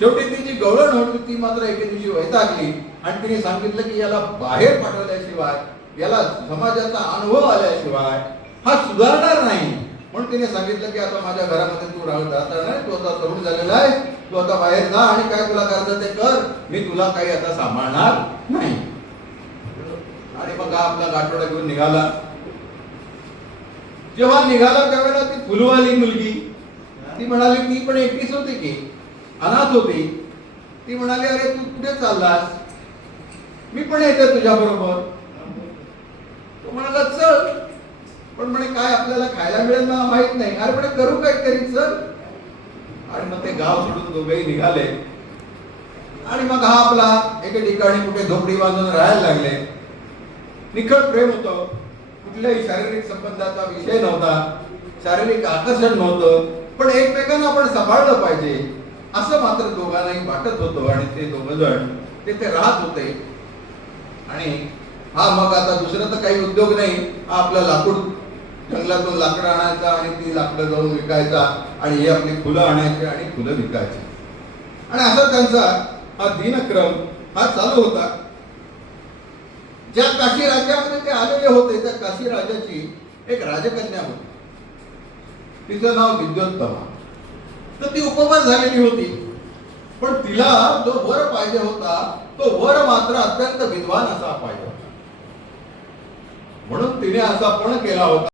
शेवटी ती जी गवळण होती ती मात्र एके दिवशी वैतागली आणि तिने सांगितलं की याला बाहेर पाठवल्याशिवाय, याला समाजाचा अनुभव आल्याशिवाय हा सुधारणार नाही. म्हणून तिने सांगितलं की आता माझ्या घरामध्ये तू राहणार नाही, तू आता तरुण झालेला आहे, तू आता बाहेर जा आणि काय तुला करायचं ते कर, मी तुला काही आता सांभाळणार नाही. आणि मग हा आपला गाठोडा घेऊन निघाला. जेव्हा निघाला त्यावेळेला ती फुलवाली मुलगी ती म्हणाली, ती पण एकटीच होती की अनाथ होती. ती म्हणाली, अरे तू कुठे चाललास, मी पण येते तुझ्या बरोबर. तो म्हणाला चल, पण म्हणे काय आपल्याला खायला मिळेल मला माहित नाही. अरे म्हणे करू काहीतरी चल. आणि मग ते गाव सोडून दोघेही निघाले आणि मग हा आपला एके ठिकाणी कुठे झोपडी बांधून राहायला लागले. निखळ प्रेम होतं, कुठल्याही शारीरिक संबंधाचा विषय नव्हता, शारीरिक आकर्षण नव्हतं, पण एकमेकांना आपण सांभाळलं पाहिजे असं मात्र दोघांनाही वाटत होतं. आणि ते दोघ जण तिथे राहत होते. आणि हा मग आता दुसरं तर काही उद्योग नाही, हा आपला लाकूड जंगलातून लाकडं आणायचा आणि ती लाकडं जाऊन विकायचा आणि हे आपली फुलं आणायची आणि फुलं विकायची. आणि असा त्यांचा हा दिनक्रम हा चालू होता. ज्या काशी राज्यामध्ये ते आलेले होते त्या काशी राजाची एक राजकन्या होती, तिचं नाव विद्योत्तमा. तर ती उपवास झालेली होती, पण तिला जो वर पाहिजे होता तो वर मात्र अत्यंत विद्वान असा पाहिजे होता. म्हणून तिने असा पण केला होता